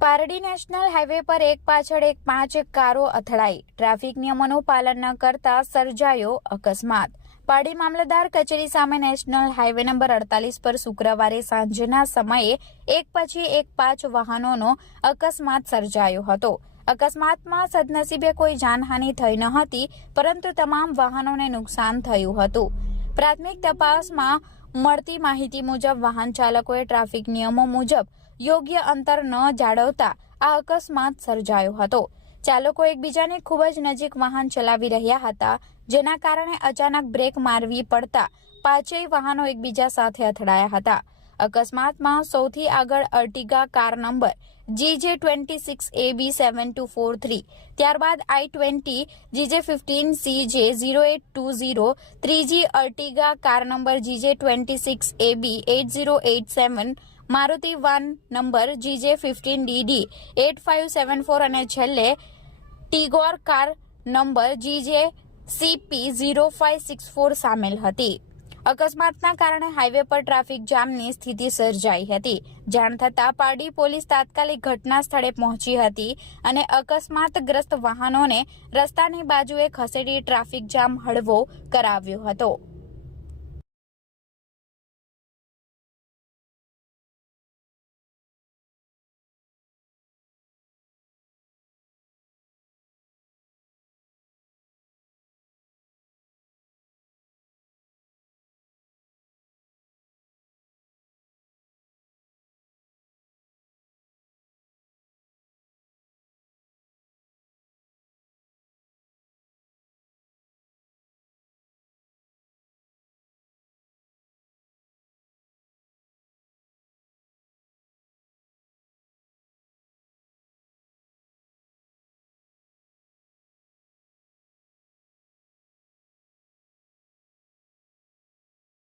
Pardi national highway પર એક પાછળ એક પાંચ કારો અથડાઈ. ટ્રાફિક નિયમોનું પાલન ન કરતા સર્જાયો અકસ્માત. પારડી મામલતદાર કચેરી સામે નેશનલ હાઈવે નંબર અડતાલીસ પર શુક્રવારે સાંજના સમયે એક પછી એક પાંચ વાહનોનો અકસ્માત સર્જાયો હતો. અકસ્માતમાં સદનસીબે કોઈ જાનહાનિ થઈ ન હતી, પરંતુ તમામ વાહનોને નુકસાન થયું હતું. પ્રાથમિક તપાસમાં મળતી માહિતી મુજબ વાહન ચાલકોએ ટ્રાફિક નિયમો મુજબ યોગ્ય અંતર ન જાળવતા આ અકસ્માત સર્જાયો હતો. ચાલકો એકબીજાને ખૂબ જ નજીક વાહન ચલાવી રહ્યા હતા, જેના કારણે અચાનક બ્રેક મારવી પડતા પાંચેય વાહનો એકબીજા સાથે અથડાયા હતા. અકસ્માતમાં સૌથી આગળ Ertiga car number GJ twenty six A B seven two four three ત્યારબાદ I twenty GJ fifteen C J zero eight two zero ત્રીજી Ertiga car number GJ twenty six A B eight zero eight seven Maruti one number GJ fifteen DD eight five seven four અને છેલ્લે Tigor car number GJ CP zero five six four સામેલ હતી. અકસ્માતના કારણે highway પર traffic જામની સ્થિતિ સર્જાઈ હતી. જાણ થતાં પારડી પોલીસ તાત્કાલિક ઘટના સ્થળે પહોંચી હતી અને અકસ્માતગ્રસ્ત વાહનોને રસ્તાની બાજુએ ખસેડી ટ્રાફિક જામ હળવો કરાવ્યો હતો.